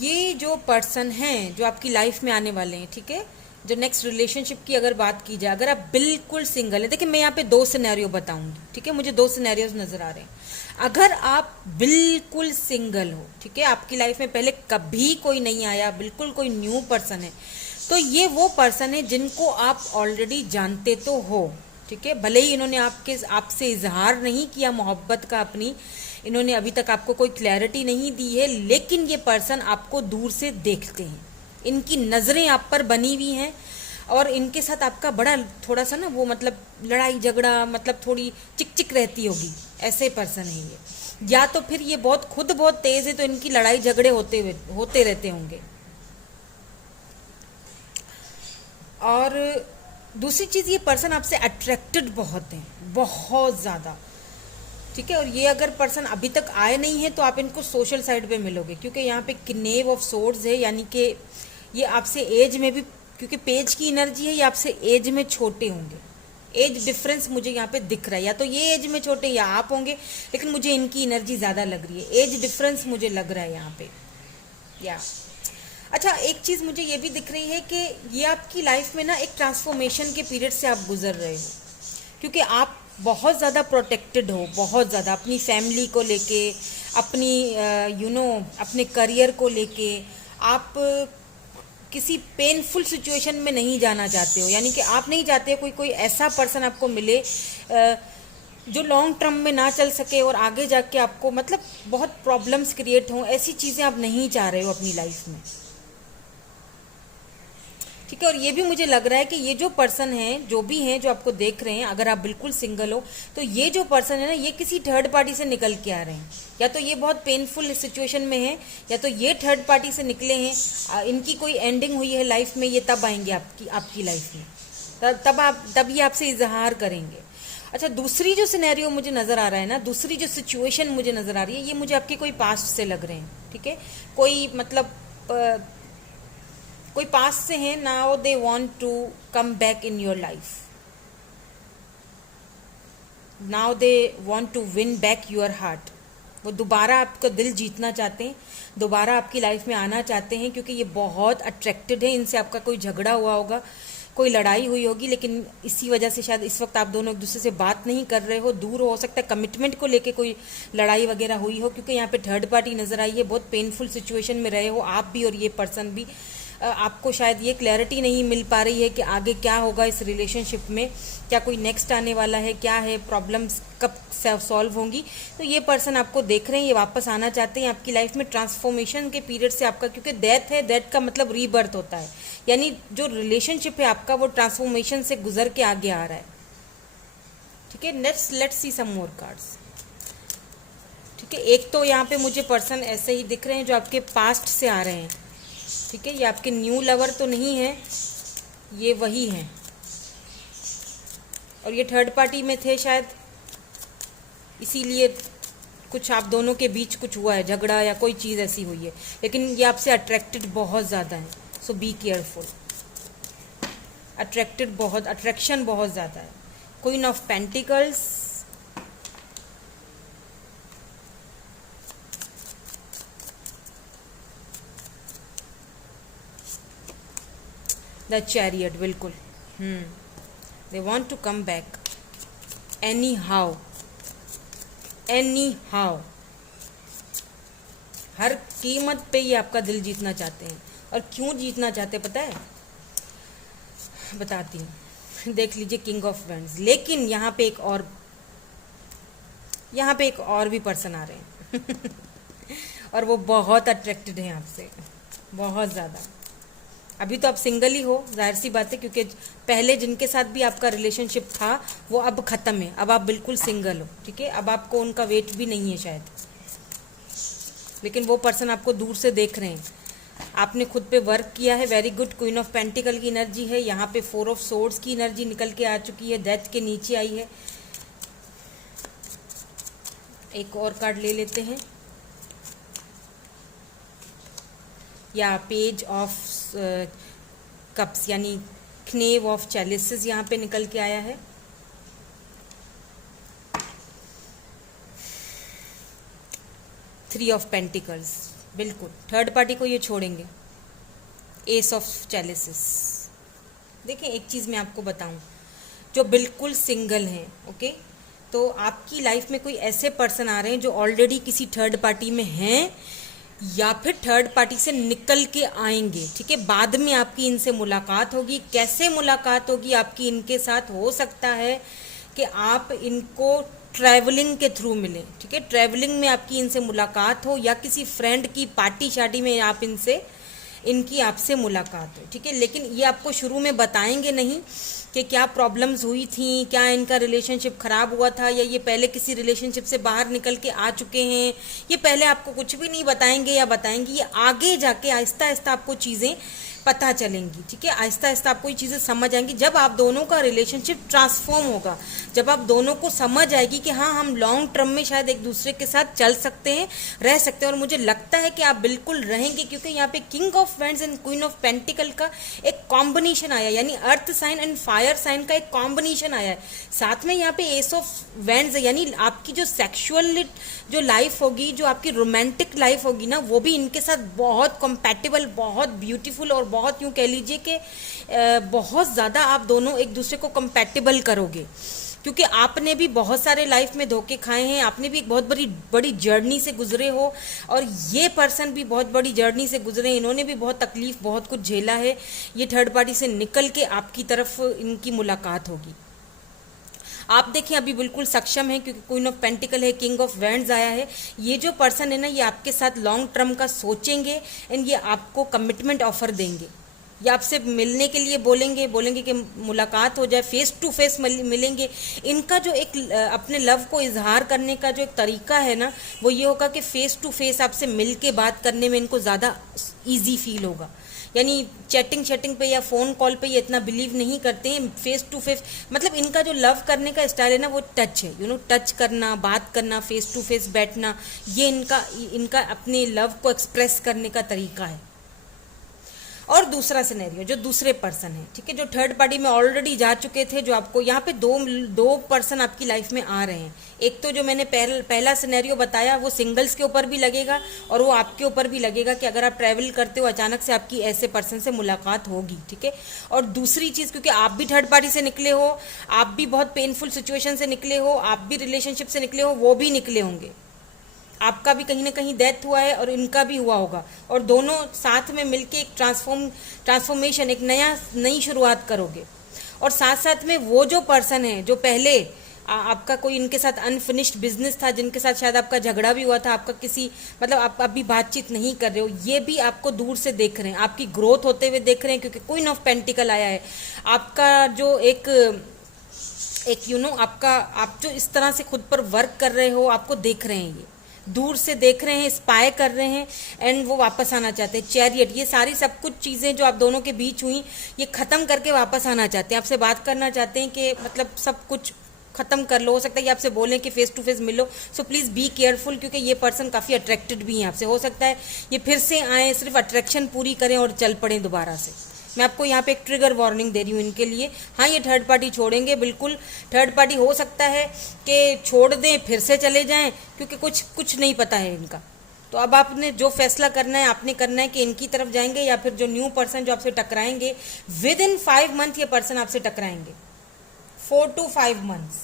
ये जो पर्सन हैं जो आपकी लाइफ में आने वाले हैं, ठीक है, जो नेक्स्ट रिलेशनशिप की अगर बात की जाए, अगर आप बिल्कुल सिंगल है, देखिए मैं यहाँ पे 2 सिनेरियो बताऊंगी, ठीक है, मुझे 2 सिनेरियोज नजर आ रहे हैं। अगर आप बिल्कुल सिंगल हो, ठीक है, आपकी लाइफ में पहले कभी कोई नहीं आया, बिल्कुल कोई न्यू पर्सन है, तो ये वो पर्सन है जिनको आप ऑलरेडी जानते तो हो, ठीक है, भले ही इन्होंने आपसे इजहार नहीं किया मोहब्बत का अपनी, इन्होंने अभी तक आपको कोई क्लैरिटी नहीं दी है, लेकिन ये पर्सन आपको दूर से देखते हैं, इनकी नज़रें आप पर बनी हुई हैं और इनके साथ आपका बड़ा थोड़ा सा ना वो मतलब लड़ाई झगड़ा, मतलब थोड़ी चिक चिक रहती होगी, ऐसे पर्सन है ये। या तो फिर ये बहुत तेज है, तो इनकी लड़ाई झगड़े होते रहते होंगे। और दूसरी चीज़, ये पर्सन आपसे अट्रैक्टेड बहुत है, बहुत ज़्यादा, ठीक है। और ये अगर पर्सन अभी तक आए नहीं है तो आप इनको सोशल साइड पे मिलोगे, क्योंकि यहाँ पे किनेव ऑफ सोर्ड्स है, यानी कि ये आपसे एज में भी, क्योंकि पेज की एनर्जी है, ये आपसे एज में छोटे होंगे। एज डिफरेंस मुझे यहाँ पे दिख रहा है, या तो ये एज में छोटे या आप होंगे, लेकिन मुझे इनकी एनर्जी ज़्यादा लग रही है, एज डिफरेंस मुझे लग रहा है यहाँ पे। या अच्छा, एक चीज़ मुझे ये भी दिख रही है कि ये आपकी लाइफ में ना एक ट्रांसफॉर्मेशन के पीरियड से आप गुजर रहे हो, क्योंकि आप बहुत ज़्यादा प्रोटेक्टेड हो, बहुत ज़्यादा अपनी फैमिली को लेके, अपनी अपने करियर को लेके आप किसी पेनफुल सिचुएशन में नहीं जाना चाहते हो, यानी कि आप नहीं चाहते कोई ऐसा पर्सन आपको मिले जो लॉन्ग टर्म में ना चल सके और आगे जाके आपको मतलब बहुत प्रॉब्लम्स क्रिएट हों, ऐसी चीज़ें आप नहीं चाह रहे हो अपनी लाइफ में, ठीक है। और ये भी मुझे लग रहा है कि ये जो पर्सन है, जो भी हैं जो आपको देख रहे हैं, अगर आप बिल्कुल सिंगल हो तो ये जो पर्सन है ना, ये किसी थर्ड पार्टी से निकल के आ रहे हैं, या तो ये बहुत पेनफुल सिचुएशन में है, या तो ये थर्ड पार्टी से निकले हैं, इनकी कोई एंडिंग हुई है लाइफ में, ये तब आएंगे आपकी लाइफ में, तब ये आपसे इजहार करेंगे। अच्छा, दूसरी जो सिनेरियो मुझे नज़र आ रहा है ना, दूसरी जो सिचुएशन मुझे नज़र आ रही है, ये मुझे आपके कोई पास्ट से लग रहे हैं, ठीक है, कोई मतलब कोई पास से हैं, now they want to come back in your life, now they want to win back your heart, वो दोबारा आपका दिल जीतना चाहते हैं, दोबारा आपकी लाइफ में आना चाहते हैं, क्योंकि ये बहुत अट्रैक्टेड है, इनसे आपका कोई झगड़ा हुआ होगा, कोई लड़ाई हुई होगी, लेकिन इसी वजह से शायद इस वक्त आप दोनों एक दूसरे से बात नहीं कर रहे हो, दूर हो सकता है कमिटमेंट को लेके कोई लड़ाई वगैरह हुई हो, क्योंकि यहाँ पे थर्ड पार्टी नज़र आई है, बहुत पेनफुल सिचुएशन में रहे हो आप भी और ये पर्सन भी, आपको शायद ये क्लैरिटी नहीं मिल पा रही है कि आगे क्या होगा इस रिलेशनशिप में, क्या कोई नेक्स्ट आने वाला है, क्या है, प्रॉब्लम्स कब सॉल्व होंगी। तो ये पर्सन आपको देख रहे हैं, ये वापस आना चाहते हैं आपकी लाइफ में, ट्रांसफॉर्मेशन के पीरियड से आपका, क्योंकि डेथ है, डेथ का मतलब रीबर्थ होता है, यानी जो रिलेशनशिप है आपका वो ट्रांसफॉर्मेशन से गुजर के आगे आ रहा है, ठीक है। Let's see some more cards, ठीक है। एक तो यहाँ पे मुझे पर्सन ऐसे ही दिख रहे हैं जो आपके पास्ट से आ रहे हैं, ठीक है, ये आपके न्यू लवर तो नहीं है, ये वही हैं, और ये थर्ड पार्टी में थे शायद, इसीलिए कुछ आप दोनों के बीच कुछ हुआ है, झगड़ा या कोई चीज़ ऐसी हुई है, लेकिन ये आपसे अट्रैक्टेड बहुत ज़्यादा है, सो बी केयरफुल, अट्रैक्शन बहुत ज़्यादा है। Queen of pentacles, the chariot, बिल्कुल, they want to come back anyhow, हर कीमत पे ये आपका दिल जीतना चाहते हैं। और क्यों जीतना चाहते पता है, बताती हूँ, देख लीजिए किंग ऑफ वैंड्स, लेकिन यहाँ पे एक और भी पर्सन आ रहे हैं और वो बहुत अट्रैक्टेड हैं आपसे, बहुत ज़्यादा। अभी तो आप सिंगल ही हो, जाहिर सी बात है, क्योंकि पहले जिनके साथ भी आपका रिलेशनशिप था वो अब ख़त्म है, अब आप बिल्कुल सिंगल हो, ठीक है, अब आपको उनका वेट भी नहीं है शायद, लेकिन वो पर्सन आपको दूर से देख रहे हैं, आपने खुद पे वर्क किया है, very good. Queen of pentacle की एनर्जी है, यहाँ पे 4 ऑफ सोर्ड्स की एनर्जी निकल के आ चुकी है, डेथ के नीचे आई है। एक और कार्ड ले लेते हैं, या पेज ऑफ कप्स यानी क्नेव ऑफ चैलिसेस यहाँ पे निकल के आया है। थ्री ऑफ पेंटिकल्स, बिल्कुल थर्ड पार्टी को ये छोड़ेंगे। Ace of chalices. देखिए एक चीज़ मैं आपको बताऊं, जो बिल्कुल सिंगल हैं, ओके, तो आपकी लाइफ में कोई ऐसे पर्सन आ रहे हैं जो ऑलरेडी किसी थर्ड पार्टी में हैं या फिर थर्ड पार्टी से निकल के आएंगे, ठीक है। बाद में आपकी इनसे मुलाकात होगी। कैसे मुलाकात होगी आपकी इनके साथ? हो सकता है कि आप इनको ट्रैवलिंग के थ्रू मिलें, ठीक है। ट्रैवलिंग में आपकी इनसे मुलाकात हो या किसी फ्रेंड की पार्टी शार्टी में आप इनकी आपसे मुलाकात हो, ठीक है। लेकिन ये आपको शुरू में बताएंगे नहीं कि क्या प्रॉब्लम्स हुई थी, क्या इनका रिलेशनशिप ख़राब हुआ था, या ये पहले किसी रिलेशनशिप से बाहर निकल के आ चुके हैं। ये पहले आपको कुछ भी नहीं बताएंगे या बताएंगे, ये आगे जाके आहिस्ता आहिस्ता आपको चीज़ें पता चलेंगी, ठीक है। आहिस्ता आहिस्ता आपको ये चीज़ें समझ आएंगी जब आप दोनों का रिलेशनशिप ट्रांसफॉर्म होगा, जब आप दोनों को समझ आएगी कि हाँ हम लॉन्ग टर्म में शायद एक दूसरे के साथ चल सकते हैं, रह सकते हैं। और मुझे लगता है कि आप बिल्कुल रहेंगे, क्योंकि यहाँ पे king of wands and queen of pentacle का एक कॉम्बिनेशन आया, यानी earth sign and fire sign का एक कॉम्बिनेशन आया है। साथ में यहाँ पे एस ऑफ वैंड्स है, यानी आपकी जो सेक्सुअल जो लाइफ होगी, जो आपकी रोमांटिक लाइफ होगी ना, वो भी इनके साथ बहुत कंपैटिबल, बहुत ब्यूटीफुल और बहुत यूँ कह लीजिए कि बहुत ज़्यादा आप दोनों एक दूसरे को कंपैटिबल करोगे। क्योंकि आपने भी बहुत सारे लाइफ में धोखे खाए हैं, आपने भी एक बहुत बड़ी जर्नी से गुजरे हो, और ये पर्सन भी बहुत बड़ी जर्नी से गुजरे, इन्होंने भी बहुत तकलीफ, बहुत कुछ झेला है। ये थर्ड पार्टी से निकल के आपकी तरफ इनकी मुलाकात होगी। आप देखिए अभी बिल्कुल सक्षम है, क्योंकि क्वीन ऑफ पेंटिकल है, किंग ऑफ वैंड्स आया है। ये जो पर्सन है ना, ये आपके साथ लॉन्ग टर्म का सोचेंगे एंड ये आपको कमिटमेंट ऑफर देंगे। ये आपसे मिलने के लिए बोलेंगे कि मुलाकात हो जाए, फेस टू फेस मिलेंगे। इनका जो एक अपने लव को इजहार करने का जो एक तरीका है ना, वो ये होगा कि फेस टू फेस आपसे मिल के बात करने में इनको ज़्यादा ईजी फील होगा। यानी चैटिंग पे या फ़ोन कॉल पे ये इतना बिलीव नहीं करते हैं। फेस टू फेस मतलब इनका जो लव करने का स्टाइल है ना, वो टच है, टच करना, बात करना, फेस टू फेस बैठना, ये इनका अपने लव को एक्सप्रेस करने का तरीका है। और दूसरा सिनेरियो जो दूसरे पर्सन है, ठीक है, जो थर्ड पार्टी में ऑलरेडी जा चुके थे, जो आपको यहाँ पे दो पर्सन आपकी लाइफ में आ रहे हैं। एक तो जो मैंने पहला सिनेरियो बताया वो सिंगल्स के ऊपर भी लगेगा और वो आपके ऊपर भी लगेगा कि अगर आप ट्रैवल करते हो अचानक से आपकी ऐसे पर्सन से मुलाकात होगी, ठीक है। और दूसरी चीज़, क्योंकि आप भी थर्ड पार्टी से निकले हो, आप भी बहुत पेनफुल सिचुएशन से निकले हो, आप भी रिलेशनशिप से निकले हो, वो भी निकले होंगे। आपका भी कहीं ना कहीं डेथ हुआ है और इनका भी हुआ होगा, और दोनों साथ में मिलके एक ट्रांसफॉर्मेशन, एक नई शुरुआत करोगे। और साथ साथ में वो जो पर्सन है जो पहले आपका कोई इनके साथ अनफिनिश्ड बिजनेस था, जिनके साथ शायद आपका झगड़ा भी हुआ था, आपका किसी मतलब आप अभी बातचीत नहीं कर रहे हो, ये भी आपको दूर से देख रहे हैं, आपकी ग्रोथ होते हुए देख रहे हैं, क्योंकि क्वीन ऑफ पेंटिकल आया है। आपका जो एक आप जो इस तरह से खुद पर वर्क कर रहे हो, आपको देख रहे हैं, ये दूर से देख रहे हैं, स्पाई कर रहे हैं, एंड वो वापस आना चाहते हैं। चैरियट, ये सारी सब कुछ चीज़ें जो आप दोनों के बीच हुई, ये ख़त्म करके वापस आना चाहते हैं, आपसे बात करना चाहते हैं कि मतलब सब कुछ ख़त्म कर लो। हो सकता है कि आपसे बोलें कि फेस टू फेस मिलो, सो प्लीज़ बी केयरफुल, क्योंकि ये पर्सन काफ़ी अट्रैक्टेड भी हैं आपसे। हो सकता है ये फिर से आएँ, सिर्फ अट्रैक्शन पूरी करें और चल पड़ें दोबारा से। मैं आपको यहाँ पे एक ट्रिगर वार्निंग दे रही हूँ इनके लिए। हाँ, ये थर्ड पार्टी छोड़ेंगे, बिल्कुल थर्ड पार्टी हो सकता है कि छोड़ दें फिर से चले जाएं, क्योंकि कुछ नहीं पता है इनका। तो अब आपने जो फैसला करना है, आपने करना है कि इनकी तरफ जाएंगे या फिर जो न्यू पर्सन जो आपसे टकराएंगे, विद इन 5 मंथ ये पर्सन आपसे टकराएंगे, 4 to 5 months।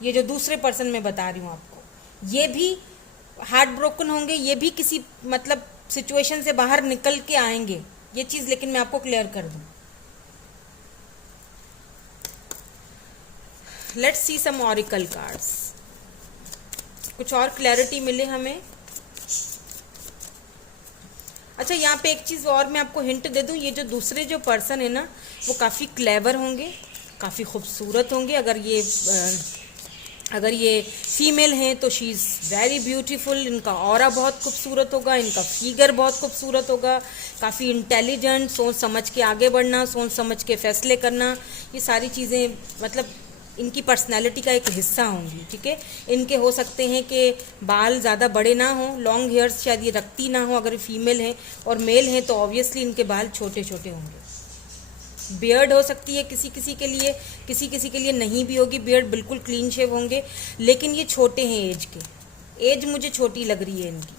ये जो दूसरे पर्सन मैं बता रही हूँ आपको, ये भी हार्ट ब्रोकन होंगे, ये भी किसी मतलब सिचुएशन से बाहर निकल के आएंगे, ये चीज लेकिन मैं आपको क्लियर कर दूं। Let's see some oracle cards, कुछ और क्लैरिटी मिले हमें। अच्छा, यहाँ पे एक चीज और मैं आपको हिंट दे दूं, ये जो दूसरे जो पर्सन है ना, वो काफी क्लेवर होंगे, काफी खूबसूरत होंगे। अगर ये फीमेल हैं तो शी इज़ वेरी ब्यूटीफुल, इनका ऑरा बहुत खूबसूरत होगा, इनका फिगर बहुत खूबसूरत होगा, काफ़ी इंटेलिजेंट, सोच समझ के आगे बढ़ना, सोच समझ के फैसले करना, ये सारी चीज़ें मतलब इनकी पर्सनैलिटी का एक हिस्सा होंगी, ठीक है। इनके हो सकते हैं कि बाल ज़्यादा बड़े ना हों, लॉन्ग हेयर्स शायद ये रखती ना हो अगर फीमेल हैं, और मेल हैं तो ऑब्वियसली इनके बाल छोटे छोटे होंगे। बियर्ड हो सकती है किसी किसी के लिए, किसी किसी के लिए नहीं भी होगी बियर्ड, बिल्कुल क्लीन शेव होंगे, लेकिन ये छोटे हैं एज के। एज मुझे छोटी लग रही है इनकी,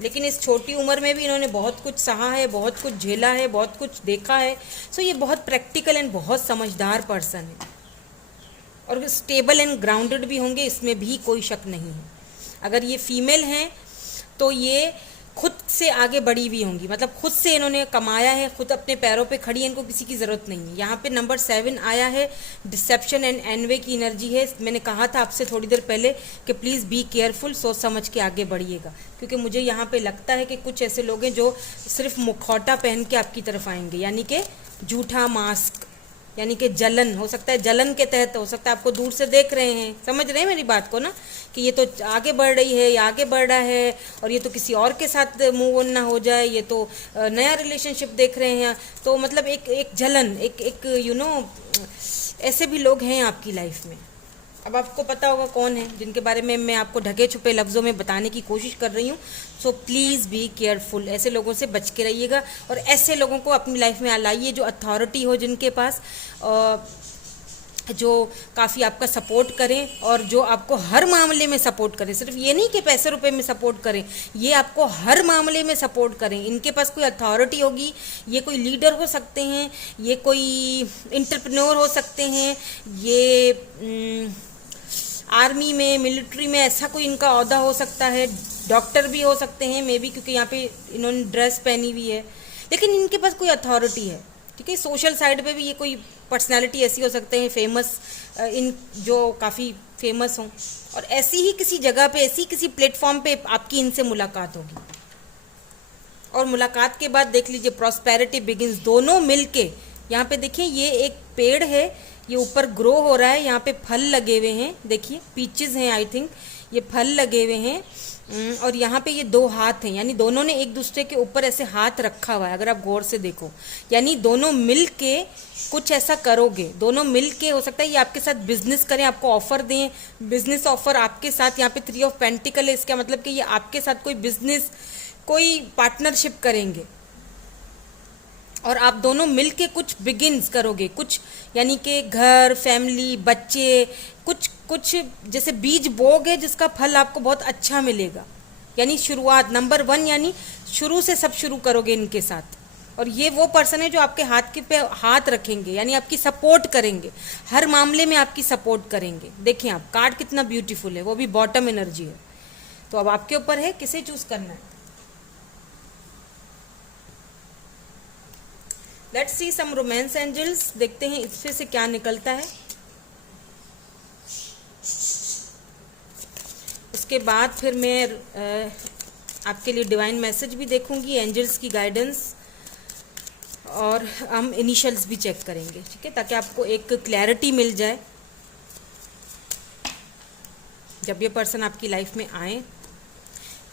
लेकिन इस छोटी उम्र में भी इन्होंने बहुत कुछ सहा है, बहुत कुछ झेला है, बहुत कुछ देखा है। सो ये बहुत प्रैक्टिकल एंड बहुत समझदार पर्सन है, और स्टेबल एंड ग्राउंडेड भी होंगे, इसमें भी कोई शक नहीं है। अगर ये फीमेल हैं तो ये खुद से आगे बढ़ी हुई होंगी, मतलब खुद से इन्होंने कमाया है, खुद अपने पैरों पे खड़ी है, इनको किसी की ज़रूरत नहीं है। यहाँ पे नंबर 7 आया है, डिसेप्शन एंड एनवे की एनर्जी है। मैंने कहा था आपसे थोड़ी देर पहले कि प्लीज़ बी केयरफुल, सोच समझ के आगे बढ़िएगा, क्योंकि मुझे यहाँ पे लगता है कि कुछ ऐसे लोग हैं जो सिर्फ मुखौटा पहन के आपकी तरफ आएंगे, यानी कि झूठा मास्क, यानी कि जलन हो सकता है, जलन के तहत हो सकता है आपको दूर से देख रहे हैं, समझ रहे हैं मेरी बात को ना, कि ये तो आगे बढ़ रही है, ये आगे बढ़ रहा है, और ये तो किसी और के साथ मूव ऑन ना हो जाए, ये तो नया रिलेशनशिप देख रहे हैं। तो मतलब एक जलन, एक यू नो, ऐसे भी लोग हैं आपकी लाइफ में। अब आपको पता होगा कौन है, जिनके बारे में मैं आपको ढके छुपे लफ्ज़ों में बताने की कोशिश कर रही हूँ। सो प्लीज़ बी केयरफुल, ऐसे लोगों से बच के रहिएगा, और ऐसे लोगों को अपनी लाइफ में लाइए जो अथॉरिटी हो, जिनके पास जो काफ़ी आपका सपोर्ट करें, और जो आपको हर मामले में सपोर्ट करें। सिर्फ ये नहीं कि पैसे रुपए में सपोर्ट करें, ये आपको हर मामले में सपोर्ट करें। इनके पास कोई अथॉरिटी होगी, ये कोई लीडर हो सकते हैं, ये कोई एंटरप्रेन्योर हो सकते हैं, ये आर्मी में, मिलिट्री में ऐसा कोई इनका ओहदा हो सकता है, डॉक्टर भी हो सकते हैं मे बी, क्योंकि यहाँ पे इन्होंने ड्रेस पहनी हुई है, लेकिन इनके पास कोई अथॉरिटी है, ठीक है। सोशल साइड पे भी ये कोई पर्सनालिटी ऐसी हो सकते हैं फेमस, इन जो काफ़ी फेमस हों, और ऐसी ही किसी जगह पे, ऐसी किसी प्लेटफॉर्म पे आपकी इनसे मुलाकात होगी, और मुलाकात के बाद देख लीजिए प्रॉस्पेरिटी बिगिंस। दोनों मिलके, यहाँ पे देखिए ये एक पेड़ है, ये ऊपर ग्रो हो रहा है, यहाँ पे फल लगे हुए हैं, देखिए पीचेस हैं आई थिंक, ये फल लगे हुए हैं, और यहाँ पे ये 2 हाथ हैं, यानी दोनों ने एक दूसरे के ऊपर ऐसे हाथ रखा हुआ है, अगर आप गौर से देखो, यानी दोनों मिल के कुछ ऐसा करोगे। दोनों मिल के हो सकता है ये आपके साथ बिजनेस करें, आपको ऑफर दें, बिजनेस ऑफर आपके साथ। यहाँ पे 3 ऑफ पेंटिकल है, इसका मतलब कि ये आपके साथ कोई बिजनेस, कोई पार्टनरशिप करेंगे, और आप दोनों मिलके कुछ बिगिन्स करोगे, कुछ यानी कि घर, फैमिली, बच्चे, कुछ जैसे बीज बोगे जिसका फल आपको बहुत अच्छा मिलेगा, यानी शुरुआत नंबर 1, यानी शुरू से सब शुरू करोगे इनके साथ। और ये वो पर्सन है जो आपके हाथ के पे हाथ रखेंगे, यानी आपकी सपोर्ट करेंगे, हर मामले में आपकी सपोर्ट करेंगे। देखिए आप कार्ड कितना ब्यूटीफुल है, वो भी बॉटम एनर्जी है। तो अब आपके ऊपर है किसे चूज करना है। Let's see some romance angels, देखते हैं इसमें से क्या निकलता है। उसके बाद फिर मैं आपके लिए डिवाइन मैसेज भी देखूंगी, एंजल्स की गाइडेंस, और हम इनिशियल्स भी चेक करेंगे, ठीक है, ताकि आपको एक क्लैरिटी मिल जाए जब ये पर्सन आपकी लाइफ में आए।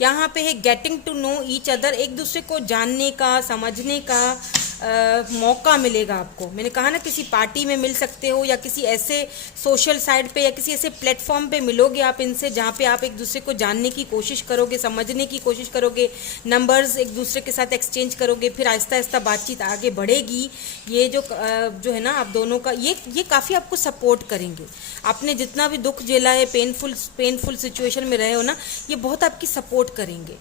यहाँ पे है getting to know each other, एक दूसरे को जानने का, समझने का मौका मिलेगा आपको। मैंने कहा ना किसी पार्टी में मिल सकते हो, या किसी ऐसे सोशल साइट पे, या किसी ऐसे प्लेटफॉर्म पे मिलोगे आप इनसे, जहाँ पे आप एक दूसरे को जानने की कोशिश करोगे, समझने की कोशिश करोगे, नंबर्स एक दूसरे के साथ एक्सचेंज करोगे, फिर आहिस्ता आहिस्ता बातचीत आगे बढ़ेगी। ये जो है ना आप दोनों का, ये काफ़ी आपको सपोर्ट करेंगे। आपने जितना भी दुख झेला है, पेनफुल सिचुएशन में रहे हो ना, ये बहुत आपकी सपोर्ट करेंगे।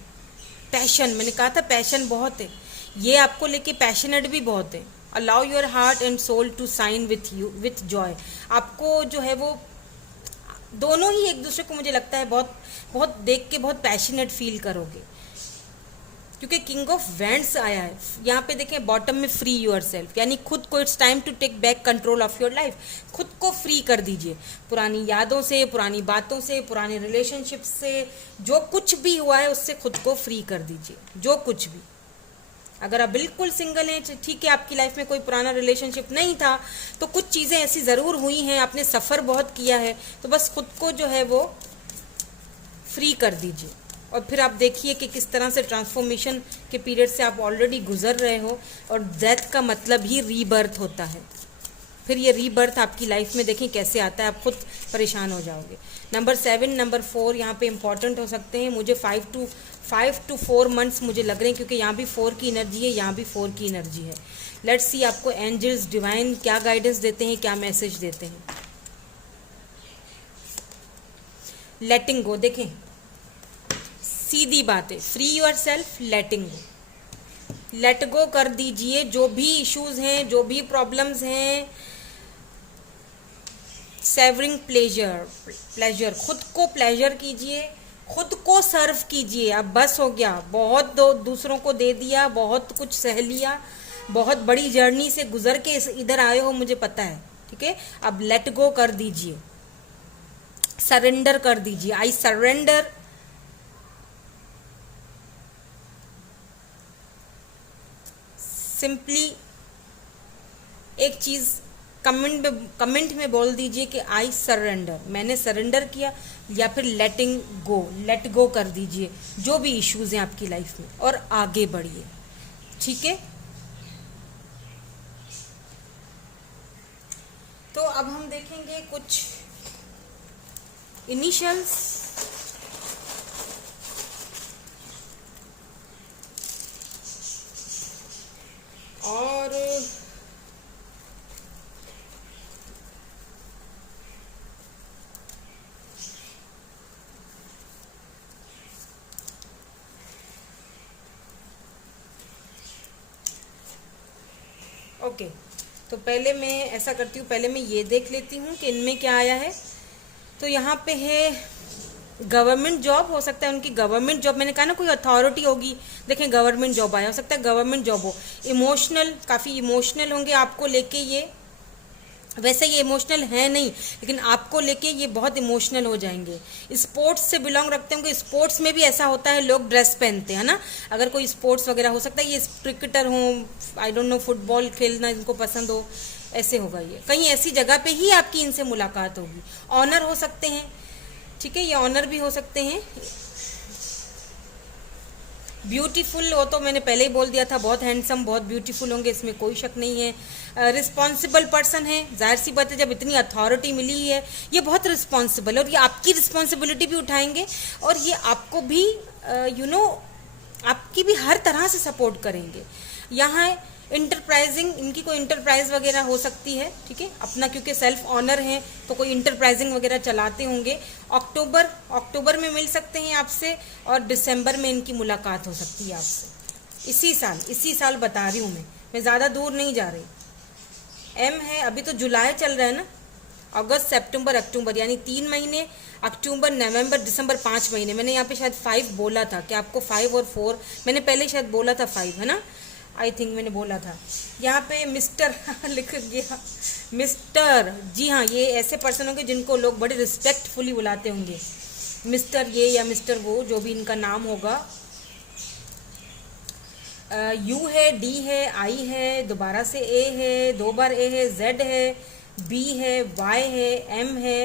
पैशन, मैंने कहा था पैशन बहुत है, ये आपको लेके पैशनेट भी बहुत है। Allow your heart and soul to shine with you with joy. आपको जो है वो दोनों ही एक दूसरे को, मुझे लगता है बहुत देख के बहुत पैशनेट फील करोगे, क्योंकि किंग ऑफ वैंड्स आया है। यहाँ पे देखें बॉटम में फ्री योर सेल्फ, यानी खुद को, it's time to take back control of your life. खुद को फ्री कर दीजिए पुरानी यादों से, पुरानी बातों से, पुराने रिलेशनशिप से, जो कुछ भी हुआ है उससे खुद को फ्री कर दीजिए, जो कुछ भी। अगर आप बिल्कुल सिंगल हैं, ठीक है, आपकी लाइफ में कोई पुराना रिलेशनशिप नहीं था, तो कुछ चीज़ें ऐसी ज़रूर हुई हैं, आपने सफ़र बहुत किया है, तो बस खुद को जो है वो फ्री कर दीजिए। और फिर आप देखिए कि किस तरह से ट्रांसफॉर्मेशन के पीरियड से आप ऑलरेडी गुजर रहे हो, और डेथ का मतलब ही रीबर्थ होता है। फिर ये रीबर्थ आपकी लाइफ में देखें कैसे आता है, आप खुद परेशान हो जाओगे। नंबर 7, नंबर 4 यहाँ पे इंपॉर्टेंट हो सकते हैं। मुझे 5 to 4 मंथ्स मुझे लग रहे हैं, क्योंकि यहाँ भी 4 की एनर्जी है, यहाँ भी 4 की एनर्जी है। लेट्स सी आपको एंजल्स डिवाइन क्या गाइडेंस देते हैं, क्या मैसेज देते हैं। लेटिंग गो, देखें सीधी बात है, free your self, letting go, let go कर दीजिए। जो भी इश्यूज हैं, जो भी प्रॉब्लम्स हैं, सेवरिंग प्लेजर, खुद को प्लेजर कीजिए, खुद को सर्व कीजिए। अब बस हो गया, बहुत दूसरों को दे दिया, बहुत कुछ सह लिया, बहुत बड़ी जर्नी से गुजर के इधर आए हो, मुझे पता है, ठीक है। अब लेट गो कर दीजिए, सरेंडर कर दीजिए। आई सरेंडर, सिंपली एक चीज कमेंट में बोल दीजिए कि आई सरेंडर, मैंने सरेंडर किया, या फिर लेट गो कर दीजिए जो भी इश्यूज हैं आपकी लाइफ में, और आगे बढ़िए, ठीक है। तो अब हम देखेंगे कुछ इनिशियल्स। और ओके, तो पहले मैं ऐसा करती हूँ, पहले मैं ये देख लेती हूँ कि इनमें क्या आया है। तो यहाँ पे है गवर्नमेंट जॉब, हो सकता है उनकी गवर्नमेंट जॉब, मैंने कहा ना कोई अथॉरिटी होगी, देखें गवर्नमेंट जॉब आया, हो सकता है गवर्नमेंट जॉब हो। इमोशनल, काफ़ी इमोशनल होंगे आपको लेके ये, वैसे ये इमोशनल है नहीं, लेकिन आपको लेके ये बहुत इमोशनल हो जाएंगे। स्पोर्ट्स से बिलोंग रखते होंगे, स्पोर्ट्स में भी ऐसा होता है, लोग ड्रेस पहनते हैं ना, अगर कोई स्पोर्ट्स वगैरह, हो सकता है ये क्रिकेटर हो, आई डोंट नो, फुटबॉल खेलना इनको पसंद हो, ऐसे होगा ये। कहीं ऐसी जगह पे ही आपकी इनसे मुलाकात होगी। ऑनर हो सकते हैं, ठीक है, ये ऑनर भी हो सकते हैं। ब्यूटीफुल हो तो मैंने पहले ही बोल दिया था, बहुत हैंडसम, बहुत ब्यूटीफुल होंगे, इसमें कोई शक नहीं है। रिस्पॉन्सिबल पर्सन है, जाहिर सी बात है, जब इतनी अथॉरिटी मिली है, ये बहुत रिस्पॉन्सिबल है, और ये आपकी रिस्पॉन्सिबिलिटी भी उठाएंगे, और ये आपको भी आपकी भी हर तरह से सपोर्ट करेंगे। यहाँ इंटरप्राइजिंग, इनकी कोई इंटरप्राइज वगैरह हो सकती है, ठीक है, अपना, क्योंकि सेल्फ ऑनर है तो कोई इंटरप्राइजिंग वगैरह चलाते होंगे। अक्टूबर में मिल सकते हैं आपसे, और दिसंबर में इनकी मुलाकात हो सकती है आपसे, इसी साल बता रही हूँ मैं ज़्यादा दूर नहीं जा रही। एम है, अभी तो जुलाई चल रहा है ना, अगस्त सितंबर अक्टूबर, यानी 3 महीने, अक्टूबर नवंबर दिसंबर 5 महीने। मैंने यहाँ पे शायद 5 बोला था कि आपको 5 और 4, मैंने पहले शायद बोला था 5, है ना, आई थिंक मैंने बोला था। यहाँ पे मिस्टर लिख गया, मिस्टर, जी हाँ, ये ऐसे पर्सन होंगे जिनको लोग बड़े रिस्पेक्टफुली बुलाते होंगे, मिस्टर ये या मिस्टर वो, जो भी इनका नाम होगा। यू है, डी है, आई है, दोबारा से ए है, 2 बार ए है, जेड है, बी है, वाई है, एम है,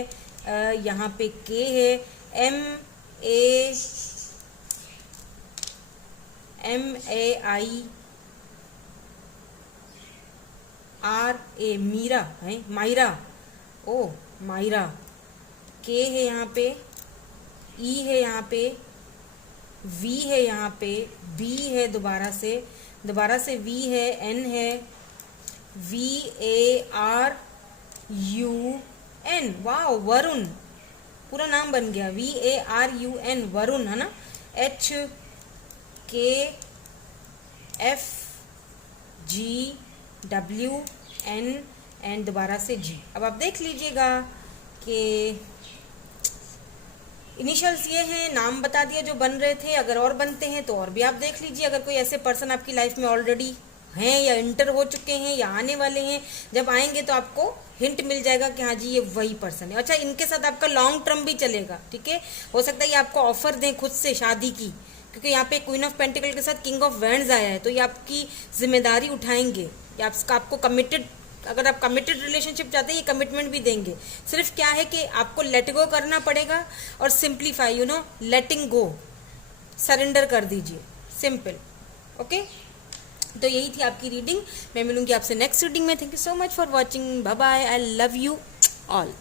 यहाँ पे के है, M A I R A, Meera है, मायरा, ओ मायरा, के है यहाँ पे, ई है यहाँ पे, वी है यहाँ पे, बी है, दोबारा से वी है, एन है, VARUN, वाह, वरुण, पूरा नाम बन गया, VARUN, वरुण, है ना, HKFGWN एंड दोबारा से G। अब आप देख लीजिएगा कि इनिशियल्स ये हैं, नाम बता दिया जो बन रहे थे, अगर और बनते हैं तो और भी आप देख लीजिए। अगर कोई ऐसे पर्सन आपकी लाइफ में ऑलरेडी हैं या इंटर हो चुके हैं या आने वाले हैं, जब आएंगे तो आपको हिंट मिल जाएगा कि हाँ जी ये वही पर्सन है। अच्छा, इनके साथ आपका लॉन्ग टर्म भी चलेगा, ठीक है, हो सकता है ये आपको ऑफर दें खुद से शादी की, क्योंकि यहाँ पे क्वीन ऑफ पेंटिकल के साथ किंग ऑफ वैंड्स आया है, तो ये आपकी जिम्मेदारी उठाएंगे, या आपको कमिटेड, अगर आप कमिटेड रिलेशनशिप चाहते हैं ये कमिटमेंट भी देंगे। सिर्फ क्या है कि आपको लेट गो करना पड़ेगा, और सिंप्लीफाई, लेटिंग गो, सरेंडर कर दीजिए, सिंपल, ओके। तो यही थी आपकी रीडिंग। मैं मिलूंगी आपसे नेक्स्ट रीडिंग में। Thank you so much for watching. Bye bye. I love you all.